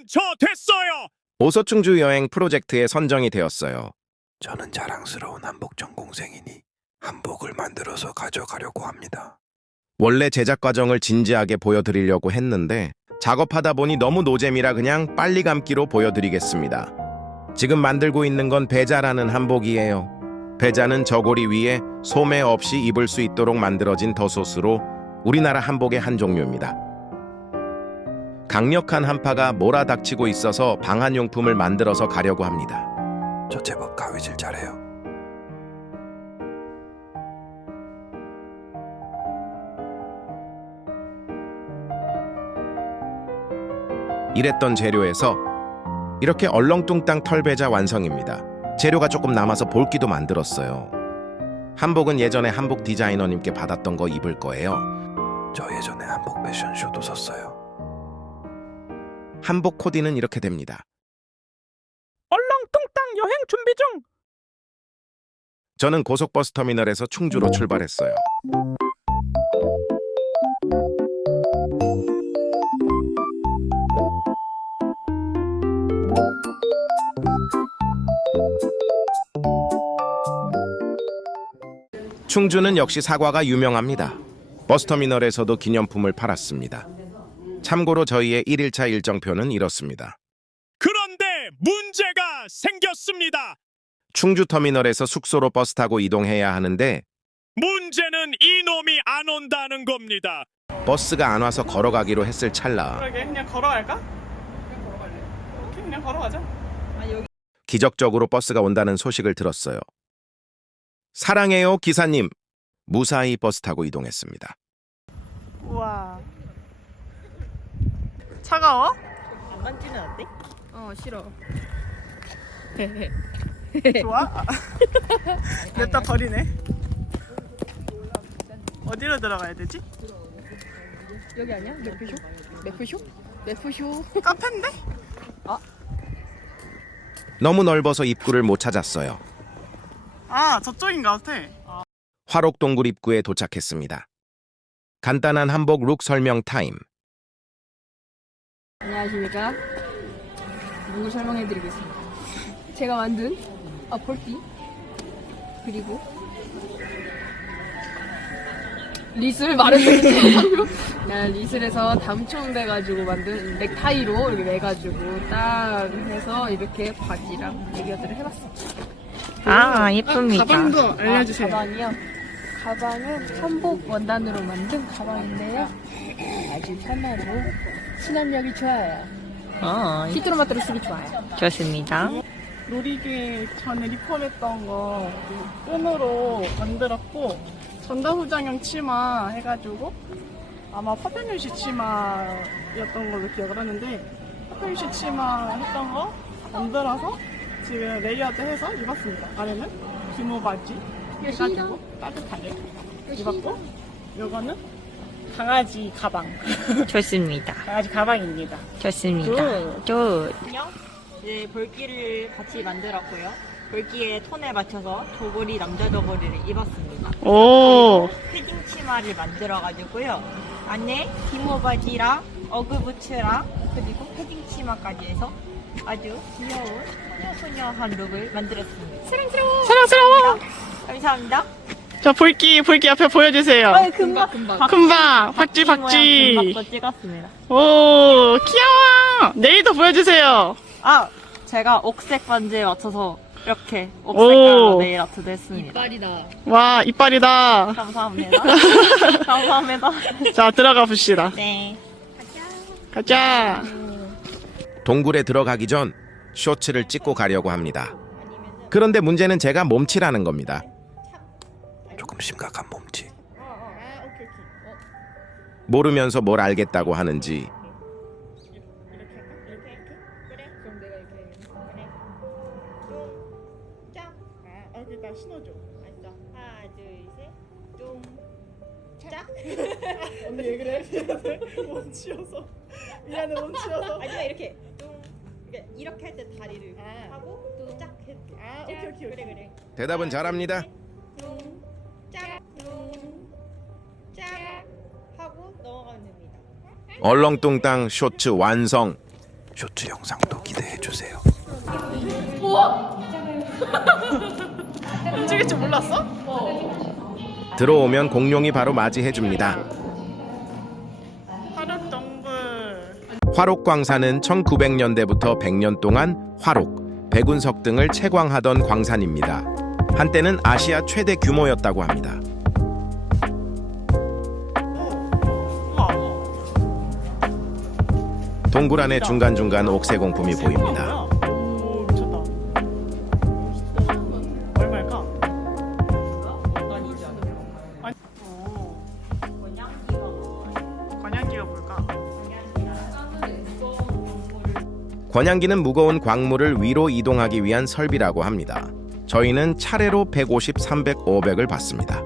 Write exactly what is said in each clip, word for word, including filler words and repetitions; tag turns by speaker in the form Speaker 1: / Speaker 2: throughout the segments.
Speaker 1: 저 됐어요.
Speaker 2: 오서충주 여행 프로젝트에 선정이 되었어요.
Speaker 3: 저는 자랑스러운 한복 전공생이니 한복을 만들어서 가져가려고 합니다.
Speaker 2: 원래 제작 과정을 진지하게 보여드리려고 했는데 작업하다 보니 너무 노잼이라 그냥 빨리 감기로 보여드리겠습니다. 지금 만들고 있는 건 배자라는 한복이에요. 배자는 저고리 위에 소매 없이 입을 수 있도록 만들어진 덧옷으로 우리나라 한복의 한 종류입니다. 강력한 한파가 몰아닥치고 있어서 방한용품을 만들어서 가려고 합니다.
Speaker 3: 저 제법 가위질 잘해요.
Speaker 2: 이랬던 재료에서 이렇게 얼렁뚱땅 털배자 완성입니다. 재료가 조금 남아서 볼기도 만들었어요. 한복은 예전에 한복 디자이너님께 받았던 거 입을 거예요.
Speaker 3: 저 예전에 한복 패션쇼도 섰어요.
Speaker 2: 한복 코디는 이렇게 됩니다.
Speaker 1: 얼렁뚱땅 여행 준비 중.
Speaker 2: 저는 고속버스 터미널에서 충주로 출발했어요. 충주는 역시 사과가 유명합니다. 버스터미널에서도 기념품을 팔았습니다. 참고로 저희의 일 일차 일정표는 이렇습니다.
Speaker 1: 그런데 문제가 생겼습니다.
Speaker 2: 충주터미널에서 숙소로 버스 타고 이동해야 하는데
Speaker 1: 문제는 이놈이 안 온다는 겁니다.
Speaker 2: 버스가 안 와서 걸어가기로 했을 찰나
Speaker 4: 그러게 그냥 걸어갈까? 그냥 걸어갈래. 오케이 그냥 걸어가자.
Speaker 2: 기적적으로 버스가 온다는 소식을 들었어요. 사랑해요 기사님. 무사히 버스 타고 이동했습니다.
Speaker 4: 우와. 차가워?
Speaker 5: 안 만지면 안 돼? 어 싫어.
Speaker 4: 좋아? 아. 냅다 버리네. 어디로 들어가야 되지?
Speaker 5: 여기 아니야? 매프쇼? 매프쇼? 매프쇼?
Speaker 4: 카페인데?
Speaker 2: 너무 넓어서 입구를 못 찾았어요.
Speaker 4: 아 저쪽인 것 같아.
Speaker 2: 화록동굴 입구에 도착했습니다. 간단한 한복 룩 설명 타임.
Speaker 5: 안녕하십니까? 룩을 설명해드리겠습니다. 제가 만든 앞폴티 그리고 리슬 말해드릴게요. 리슬에서 담총돼가지고 만든 넥타이로 이렇게 매가지고 딱 해서 이렇게 바지랑 레이어드를 해봤습니다.
Speaker 6: 아, 예쁩니다.
Speaker 4: 가방도 알려주세요.
Speaker 5: 아, 가방이요? 가방은 한복 원단으로 만든 가방인데요. 아주 편하고 수납력이 좋아요.
Speaker 6: 어,
Speaker 5: 히트로마트로 쓰기 좋아요.
Speaker 6: 좋습니다.
Speaker 4: 놀이기 전에 리폼했던 거 끈으로 만들었고 전다후장형 치마 해가지고 아마 파편유시 치마였던 걸로 기억을 하는데 파편유시 치마 했던 거 만들어서 지금 레이어드 해서 입었습니다. 안에는 기모 바지 해가지고 따뜻하게 입었고 요거는 강아지 가방
Speaker 6: 좋습니다.
Speaker 4: 강아지 가방입니다.
Speaker 6: 좋습니다. 굿.
Speaker 7: 안녕. 이제 볼기를 같이 만들었고요. 볼기의 톤에 맞춰서 저고리 남자 저고리를 입었습니다.
Speaker 4: 오
Speaker 7: 패딩 치마를 만들어가지고요. 안에 기모 바지랑 어그 부츠랑 그리고 패딩 치마까지 해서 아주 귀여운 소녀소녀한 룩을 만들었습니다. 사랑스러워.
Speaker 4: 사랑스러워.
Speaker 7: 감사합니다.
Speaker 4: 자 볼기 볼기 앞에 보여주세요.
Speaker 7: 아, 금방 금방
Speaker 4: 금방 박쥐 박쥐.
Speaker 7: 금방도 찍었습니다.
Speaker 4: 오 귀여워. 내일도 보여주세요.
Speaker 7: 아 제가 옥색 반지에 맞춰서 이렇게
Speaker 4: 오.
Speaker 7: 옥색깔로 네일 아트도 했습니다.
Speaker 5: 이빨이다.
Speaker 4: 와 이빨이다.
Speaker 7: 감사합니다. 감사합니다.
Speaker 4: 자 들어가 봅시다.
Speaker 7: 네.
Speaker 4: 가자.
Speaker 2: 동굴에 들어가기 전 쇼츠를 찍고 가려고 합니다. 그런데 문제는 제가 몸치라는 겁니다.
Speaker 3: 조금 심각한 몸짓.
Speaker 2: 모르면서 뭘 알겠다고 하는지
Speaker 4: 여기다 신어줘.
Speaker 7: 하나, 둘, 셋, 좀, 짝.
Speaker 4: 언니 왜 그래? 미안해. 몸치여서. 미안해 몸치여서.
Speaker 7: 아니면 이렇게 좀, 이렇게, 이렇게 할 때 다리를
Speaker 4: 아.
Speaker 7: 하고 또 짝 이렇게.
Speaker 4: 아 오케이 오케이 오케이.
Speaker 7: 그래 그래.
Speaker 2: 대답은 잘합니다.
Speaker 7: 좀, 짝, 좀, 짝 하고 넘어가면 됩니다.
Speaker 2: 얼렁뚱땅 쇼츠 완성.
Speaker 3: 쇼츠 영상도 기대해 주세요.
Speaker 4: 움직일 줄 몰랐어?
Speaker 2: 들어오면 공룡이 바로 맞이해줍니다.
Speaker 4: 화룡동굴.
Speaker 2: 화록광산은 천구백 년대부터 백 년 동안 화록, 백운석 등을 채광하던 광산입니다. 한때는 아시아 최대 규모였다고 합니다.
Speaker 4: 우와.
Speaker 2: 동굴 안에 중간중간 옥새 공품이 보입니다.
Speaker 4: 오, 미쳤다. 얼마일까? 아니, 오. 관양기가 뭘까?
Speaker 2: 권양기는 무거운 광물을 위로 이동하기 위한 설비라고 합니다. 저희는 차례로 백오십, 삼백, 오백을 받습니다.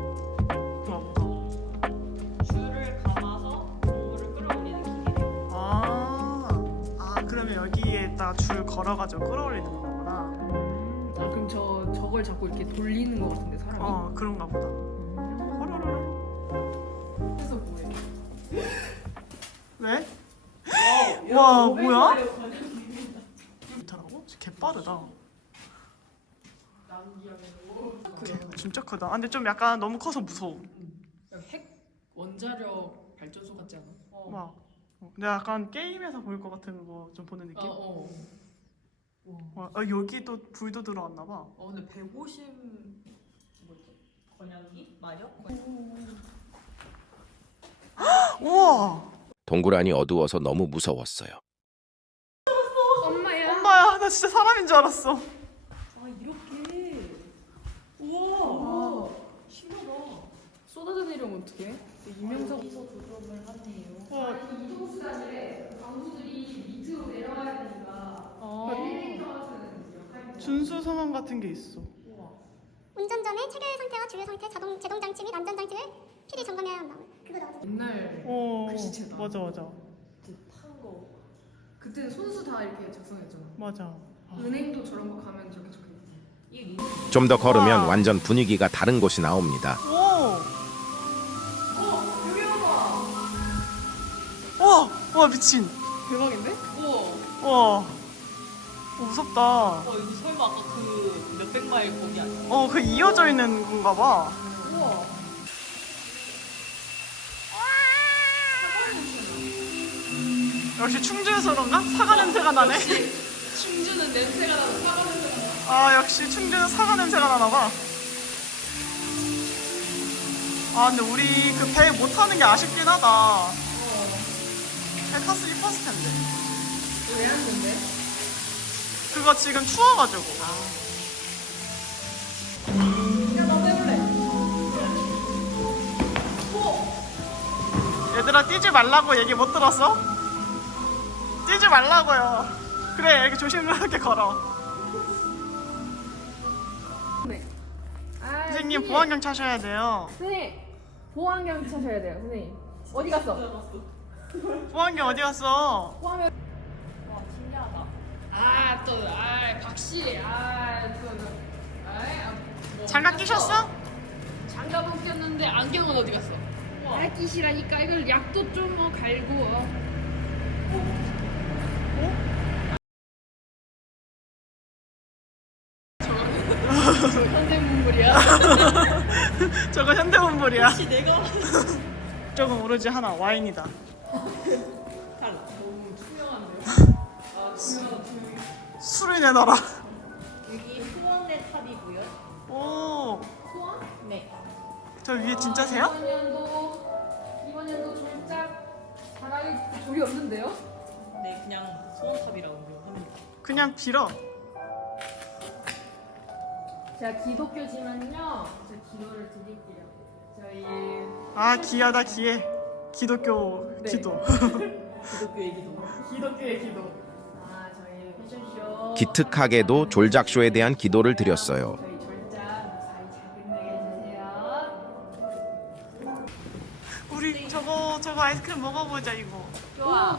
Speaker 7: 줄을 감아서 동물을 끌어올리는 기계래요.
Speaker 4: 아, 아 그러면 여기에다 줄 걸어가지고 끌어올리는 거구나.
Speaker 5: 아, 그럼 저 저걸 자꾸 이렇게 돌리는 거 같은데 사람이?
Speaker 4: 어, 그런가 보다. 호로로로.
Speaker 5: 그래서 뭐해?
Speaker 4: 왜? 와, 뭐야? 못하라고? 개 빠르다. 개, 진짜 크다. 아, 근데 좀 약간 너무 커서 무서워.
Speaker 5: 핵 원자력 발전소 같지 않아?
Speaker 4: 막. 어, 근데 약간 게임에서 보일 것 같은 거 좀 보는 느낌?
Speaker 5: 어, 어.
Speaker 4: 와, 아, 여기 또 불도 들어왔나 봐.
Speaker 5: 어, 근데 백오십 뭐지?
Speaker 7: 권양기? 마력?
Speaker 4: 우와!
Speaker 2: 동굴 안이 어두워서 너무 무서웠어요.
Speaker 5: 엄마야.
Speaker 4: 엄마야, 나 진짜 사람인 줄 알았어.
Speaker 5: 아, 이렇게. 우와. 신기하다. 쏟아져 내려오면 어떡해? 이명석
Speaker 4: 와, 준수 상황 같은 게 있어.
Speaker 8: 운전 전에 체결 상태와 주유 상태, 자동 제동 장치 및 안전 장치를 필히 점검해야 한다. 그거 나왔어.
Speaker 5: 옛날
Speaker 4: 어,
Speaker 5: 글씨체다.
Speaker 4: 맞아, 맞아,
Speaker 5: 탄 거. 그때는 손수 다 이렇게 작성했잖아.
Speaker 4: 맞아. 아,
Speaker 5: 은행도 저런 거 가면 저렇게 적혀있지.
Speaker 2: 좀 더 걸으면 완전 분위기가 다른 곳이 나옵니다.
Speaker 4: 오! 와, 와 미친.
Speaker 5: 대박인데? 우와.
Speaker 4: 와, 어, 무섭다.
Speaker 7: 어, 이거 설마 아까 그 몇백 마일 거기 아니야?
Speaker 4: 어, 그 이어져 있는 건가 봐.
Speaker 5: 우와.
Speaker 4: 역시 충주에서 그런가? 사과 냄새가 나네.
Speaker 5: 충주는 냄새가 나서 사과 냄새가 나.
Speaker 4: 아, 역시 충주는 사과 냄새가 나나 봐. 아, 근데 우리 그 배 못 타는 게 아쉽긴 하다. 배 탔으면 이뻤을 텐데.
Speaker 5: 왜 한 건데?
Speaker 4: 그거 지금 추워가지고.
Speaker 5: 야, 나도 해볼래.
Speaker 4: 얘들아, 뛰지 말라고 얘기 못 들었어? 뛰지 말라고요. 그래, 이렇게 조심스럽게 걸어.
Speaker 5: 네. 아,
Speaker 4: 선생님, 보안경 차셔야 돼요.
Speaker 5: 선생님, 보안경 찾아야 돼요, 선생님. 어디 갔어?
Speaker 4: 보안경 어디 갔어?
Speaker 5: 보안경.
Speaker 7: 와, 신기하다.
Speaker 5: 아, 또, 아, 박씨, 아, 또, 또, 아이, 아, 뭐,
Speaker 4: 장갑
Speaker 5: 어디
Speaker 4: 끼셨어?
Speaker 5: 갔어? 장갑은 꼈는데 안경은 어디 갔어? 아, 끼시라니까 이걸 약도 좀 뭐 갈고. 어? 저 현대문물이야.
Speaker 4: 저거 현대문물이야.
Speaker 7: 혹시 내가
Speaker 4: 조금 오로지 하나 와인이다.
Speaker 5: 너무 투명한데. 아, 투명하다, 투명해.
Speaker 4: 술을 내놔라.
Speaker 7: 여기 후원의 탑이고요.
Speaker 4: 오,
Speaker 5: 소원?
Speaker 7: 네.
Speaker 4: 저 위에 진짜세요?
Speaker 5: 이번 연도 이번 연도 졸작 잘하기 졸이 없는데요?
Speaker 7: 네, 그냥 소원탑이라고 합니다.
Speaker 4: 그냥 빌어.
Speaker 5: 제가 기독교지만요. 제가 기도를 드릴게요. 저희
Speaker 4: 아, 기하다 기해. 기독교
Speaker 5: 네.
Speaker 4: 기도.
Speaker 7: 기독교의 기도.
Speaker 5: 기독교의 기도. 아, 저희 패션쇼.
Speaker 2: 기특하게도 졸작쇼에 대한 기도를 드렸어요.
Speaker 5: 저희 졸작 무사히 잘 끝내게 해주세요.
Speaker 4: 우리 저거 저거 아이스크림 먹어보자 이거.
Speaker 5: 좋아.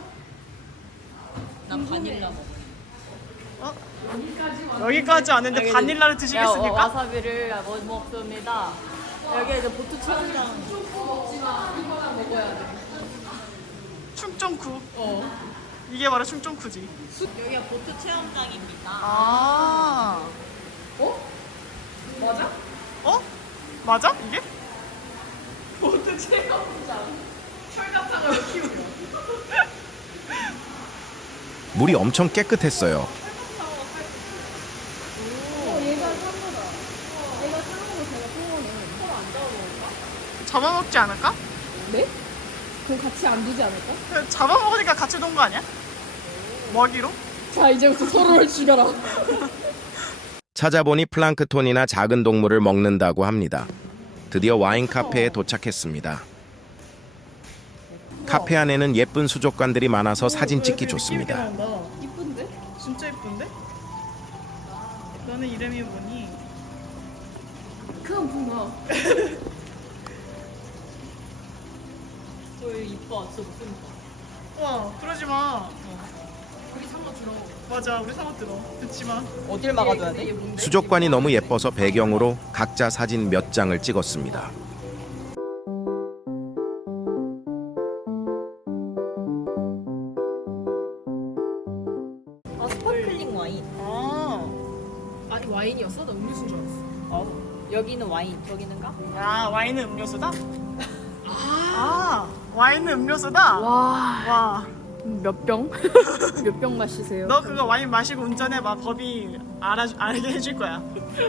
Speaker 7: 난 바닐라 먹어.
Speaker 4: 어?
Speaker 5: 여기까지 왔.
Speaker 4: 여기까지 왔는데
Speaker 7: 알겠네.
Speaker 4: 바닐라를
Speaker 7: 야,
Speaker 4: 드시겠습니까?
Speaker 7: 와, 와사비를 못 먹습니다. 여기에서 보트처럼
Speaker 5: 초코 먹지 마. 이거나 먹어야 돼.
Speaker 4: 충청쿠.
Speaker 5: 어.
Speaker 4: 이게 바로 충청쿠지.
Speaker 7: 여기가 보트 체험장입니다.
Speaker 4: 아.
Speaker 5: 어? 맞아?
Speaker 4: 어? 맞아? 이게?
Speaker 5: 보트 체험장. 철갑상을 키우고.
Speaker 2: 물이 엄청 깨끗했어요.
Speaker 5: 어, 얘가 상어다. 얘가 상어고 제가 상어네. 서로 안 잡아먹을까?
Speaker 4: 잡아먹지 않을까?
Speaker 5: 네? 그럼 같이 안 두지 않을까?
Speaker 4: 그냥 잡아먹으니까 같이 논 거 아니야? 먹이로?
Speaker 5: 자, 이제부터 서로를 죽여라.
Speaker 2: 찾아보니 플랑크톤이나 작은 동물을 먹는다고 합니다. 드디어 와인 카페에 도착했습니다. 카페 안에는 예쁜 수족관들이 많아서 사진 찍기 좋습니다.
Speaker 5: 이쁜데?
Speaker 4: 진짜 예쁜데? 너는 이름이 뭐니?
Speaker 5: 그건 붕어.
Speaker 7: 저 이뻐. 저 무슨 거?
Speaker 4: 와, 그러지 마.
Speaker 5: 우리 상어 들어.
Speaker 4: 맞아, 우리 상어 들어. 듣지 마.
Speaker 7: 어딜 막아줘야 돼?
Speaker 2: 수족관이 너무 예뻐서 배경으로 각자 사진 몇 장을 찍었습니다.
Speaker 7: 아, 스파클링 와인.
Speaker 4: 아,
Speaker 5: 아니 와인이었어? 나 음료수인 줄 알았어.
Speaker 7: 어. 여기는 와인, 저기는가?
Speaker 4: 야, 와인은 음료수다? 아, 와인은 음료수다?
Speaker 5: 와,
Speaker 4: 와,
Speaker 5: 몇 병? 몇 병 마시세요?
Speaker 4: 너 그거 와인 마시고 운전해봐. 법이 알아, 알게 해줄 거야.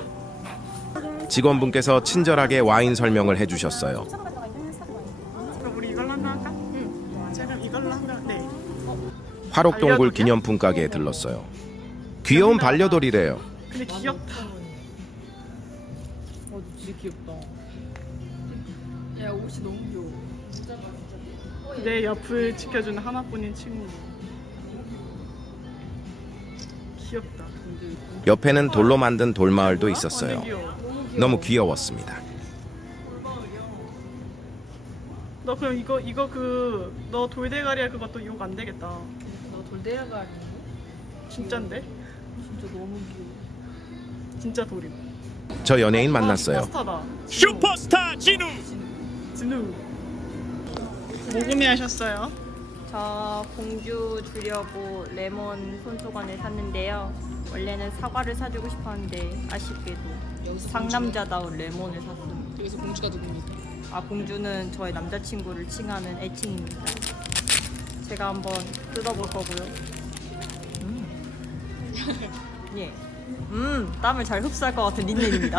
Speaker 2: 직원분께서 친절하게 와인 설명을 해주셨어요.
Speaker 4: 그럼 우리 이걸로 한번 할까? 응. 제가 이걸로 한번, 네.
Speaker 2: 화록동굴 기념품 가게에 들렀어요. 귀여운 반려돌이래요.
Speaker 4: 근데 귀엽다.
Speaker 7: 어, 진짜 귀엽다.
Speaker 5: 야, 옷이 너무 귀여워.
Speaker 4: 내 옆을 지켜주는 하나뿐인 친구. 귀엽다.
Speaker 2: 옆에는 돌로 만든 돌마을도
Speaker 4: 완전
Speaker 2: 있었어요.
Speaker 4: 귀여워.
Speaker 2: 너무 귀여웠습니다.
Speaker 4: 너 그럼 이거 이거 그 너 돌대가리야 그것도 욕 안 되겠다.
Speaker 5: 너 돌대가리.
Speaker 4: 진짠데?
Speaker 5: 진짜 너무 귀여워.
Speaker 4: 진짜 돌임.
Speaker 2: 저 연예인 만났어요.
Speaker 4: 슈퍼스타다.
Speaker 1: 슈퍼스타 진우.
Speaker 4: 진우. 뭐 구매하셨어요?
Speaker 7: 저 공주 주려고 레몬 손수건을 샀는데요. 원래는 사과를 사주고 싶었는데 아쉽게도
Speaker 5: 여기서
Speaker 7: 상남자다운 레몬을 샀습니다.
Speaker 5: 공주가, 여기서 공주가 누굽니까?
Speaker 7: 아, 공주는 저의 남자친구를 칭하는 애칭입니다. 제가 한번 뜯어볼 거고요. 음. 예. 음, 땀을 잘 흡수할 것 같은 린넨입니다.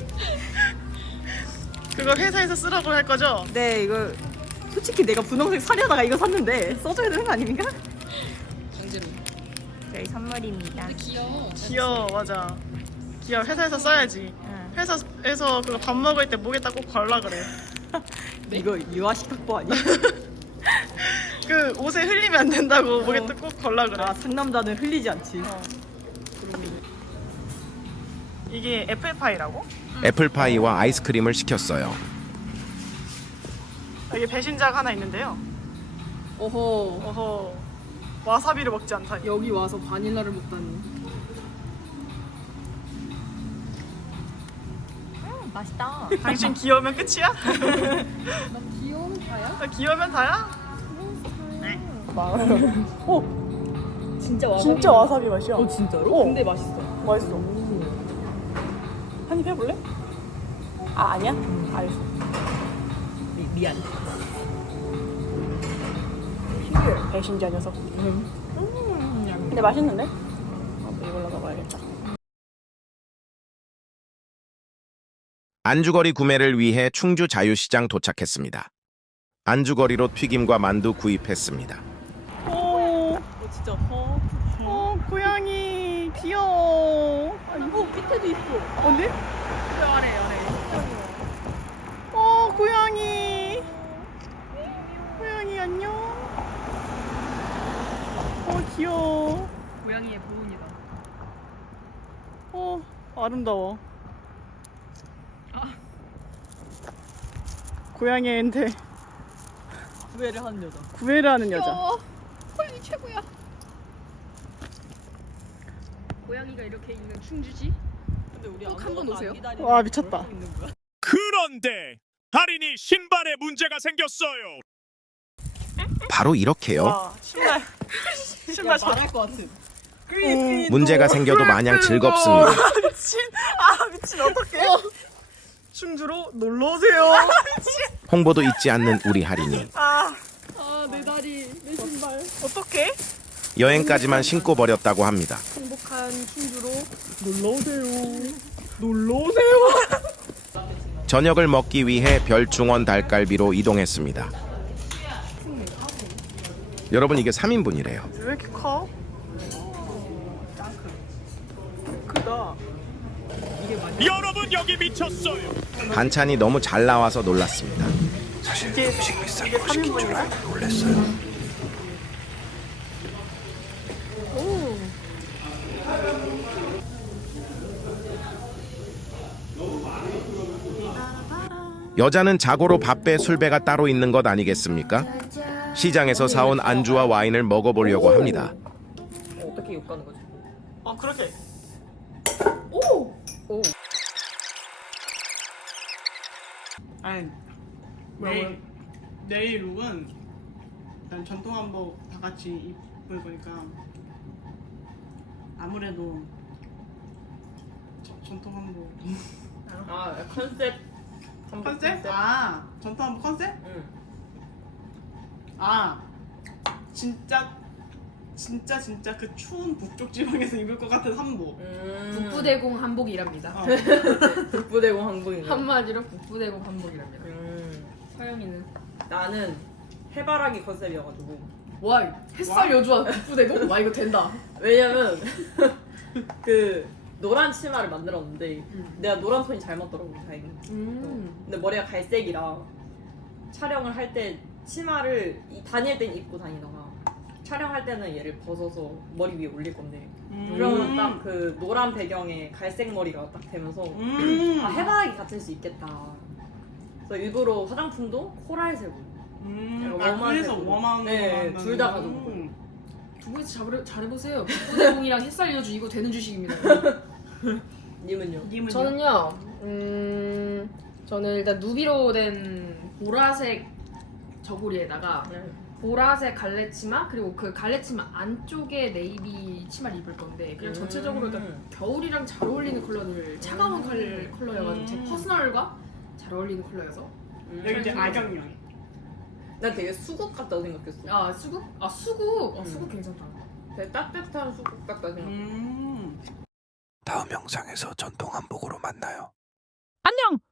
Speaker 4: 그거 회사에서 쓰라고 할 거죠?
Speaker 7: 네, 이거 솔직히 내가 분홍색 사려다가 이거 샀는데 써줘야 되는 거 아닙니까?
Speaker 5: 강제로.
Speaker 7: 저희 선물입니다.
Speaker 5: 근데 귀여워.
Speaker 4: 귀여워, 맞아. 귀여워. 회사에서 써야지.
Speaker 7: 응.
Speaker 4: 회사에서 그거 밥 먹을 때 목에다 꼭 걸라 그래.
Speaker 7: 이거 유아식 학보 아니야?
Speaker 4: 그 옷에 흘리면 안 된다고 목에다 꼭 걸라 그래.
Speaker 7: 아, 상남자는 흘리지 않지.
Speaker 4: 어. 이게 애플파이라고?
Speaker 2: 애플파이와 아이스크림을 시켰어요.
Speaker 4: 여기 배신자가 하나 있는데요.
Speaker 5: 어허.
Speaker 4: 어허. 와사비를 먹지 않다니.
Speaker 5: 여기 와서 바닐라를 먹다니.
Speaker 7: 음, 맛있다.
Speaker 4: 당신 귀여우면 끝이야?
Speaker 5: 나 귀여운 다야?
Speaker 4: 나 귀여우면 다야?
Speaker 7: 진짜 와사비.
Speaker 4: 진짜 와사비 맛이야.
Speaker 7: 어, 진짜로?
Speaker 4: 어.
Speaker 7: 근데 맛있어.
Speaker 4: 맛있어. 한입 해볼래? 아, 아니야? 알겠어.
Speaker 7: 미, 미안.
Speaker 4: 신기해. 배신자 녀석. 음. 근데 맛있는데? 어, 이걸로 먹어야겠다.
Speaker 2: 안주거리 구매를 위해 충주 자유시장 도착했습니다. 안주거리로 튀김과 만두 구입했습니다.
Speaker 4: 오,
Speaker 7: 어, 진짜. 어,
Speaker 4: 어, 고양이 귀여워.
Speaker 7: 아니, 뭐 밑에도 있어.
Speaker 4: 어디?
Speaker 7: 그 아래, 아래.
Speaker 4: 어, 고양이. 고양이 안녕. 어, 귀여워.
Speaker 5: 고양이의 보온이다.
Speaker 4: 어, 아름다워. 고양이한테
Speaker 7: 구애를 하는 여자.
Speaker 4: 구애를 하는 여자.
Speaker 5: 귀여워. 고양이 최고야. 고양이가 이렇게 있는 충주지?
Speaker 7: 근데 우리
Speaker 5: 꼭 한번 오세요.
Speaker 4: 와, 미쳤다.
Speaker 1: 그런데 할인이 신발에 문제가 생겼어요.
Speaker 2: 바로 이렇게요.
Speaker 4: 와, 신발. 신발 젖.
Speaker 7: 말할 것 같은.
Speaker 2: 문제가 생겨도 마냥 즐겁습니다.
Speaker 4: 미친. 아 미친 어떡해. 충주로 놀러 오세요.
Speaker 2: 홍보도 잊지 않는 우리 할인이
Speaker 4: 아
Speaker 5: 아, 내 다리, 내 신발.
Speaker 4: 어떡해?
Speaker 2: 여행까지만 신고 버렸다고 합니다.
Speaker 5: 행복한 충주로.
Speaker 4: 놀러 오세요. 놀러 오세요.
Speaker 2: 저녁을 먹기 위해 별중원 닭갈비로 이동했습니다. 여러분 이게 삼 인분이래요.
Speaker 4: 왜 이렇게 커? 크다.
Speaker 1: 여러분 여기 미쳤어요.
Speaker 2: 반찬이 너무 잘 나와서 놀랐습니다.
Speaker 3: 사실
Speaker 4: 이게-
Speaker 3: 음식 비싼
Speaker 4: 이게
Speaker 3: 거 시킨 줄
Speaker 4: 삼 인분인가요?
Speaker 3: 알고 놀랬어요.
Speaker 2: 여자는 자고로 밥배 술배가 따로 있는 것 아니겠습니까? 시장에서 사온 안주와 와인을 먹어보려고 합니다.
Speaker 7: 어떻게 욕하는 거지?
Speaker 4: 어 그렇게.
Speaker 5: 오!
Speaker 7: 오.
Speaker 4: 아니 내일 내일 룩은 일단 전통 한복 다 같이 입을 거니까 아무래도 저- 전통 한복
Speaker 7: 아 컨셉.
Speaker 4: 컨셉? 아 전통 한복 컨셉?
Speaker 7: 응.
Speaker 4: 아 진짜 진짜 진짜 그 추운 북쪽 지방에서 입을 것 같은 한복.
Speaker 7: 음.
Speaker 5: 북부대공 한복이랍니다.
Speaker 4: 어.
Speaker 7: 북부대공 한국인가?
Speaker 5: 한마디로 북부대공 한복이랍니다.
Speaker 7: 음.
Speaker 5: 서영이는
Speaker 7: 나는 해바라기 컨셉이어가지고.
Speaker 5: 와 햇살 여주와 북부대공? 와 이거 된다.
Speaker 7: 왜냐면 그 노란 치마를 만들었는데
Speaker 5: 음.
Speaker 7: 내가 노란 톤이 잘 맞더라고 다행히.
Speaker 5: 음.
Speaker 7: 근데 머리가 갈색이라 촬영을 할 때 치마를 이- 다닐 땐 입고 다니다가 촬영할 때는 얘를 벗어서 머리 위에 올릴 건데
Speaker 4: 음.
Speaker 7: 그러면 딱 그 노란 배경에 갈색 머리가 딱 되면서
Speaker 4: 음.
Speaker 7: 아 해바라기 같을 수 있겠다. 그래서 일부러 화장품도 코랄색으로.
Speaker 4: 음.
Speaker 7: 약간
Speaker 4: 아
Speaker 7: 웜한
Speaker 4: 그래서
Speaker 7: 색으로.
Speaker 4: 웜한
Speaker 7: 네,
Speaker 4: 거
Speaker 7: 둘다
Speaker 4: 만드는
Speaker 7: 가져온 거예요.
Speaker 4: 거.
Speaker 5: 두 분이서 잘해, 잘해보세요. 북부대공이랑 햇살 여주 이거 되는 주식입니다.
Speaker 7: 님은요?
Speaker 4: 님은요?
Speaker 5: 저는요, 음, 저는 일단 누비로 된 보라색 저고리에다가
Speaker 7: 네.
Speaker 5: 보라색 갈래치마 그리고 그 갈래치마 안쪽에 네이비 치마를 입을 건데 그냥 전체적으로 그러니까 겨울이랑 잘 어울리는 컬러들 차가운 컬, 컬러여가지고 제
Speaker 4: 음.
Speaker 5: 퍼스널과 잘 어울리는 컬러여서
Speaker 4: 여기 이제 악역용.
Speaker 7: 난 되게 수국 같다고 생각했어.
Speaker 5: 아 수국? 아 수국! 어,
Speaker 7: 음.
Speaker 5: 수국 괜찮다.
Speaker 7: 되게 따뜻한 수국 같다 생각.
Speaker 4: 음.
Speaker 3: 다음 영상에서 전통 한복으로 만나요.
Speaker 1: 안녕.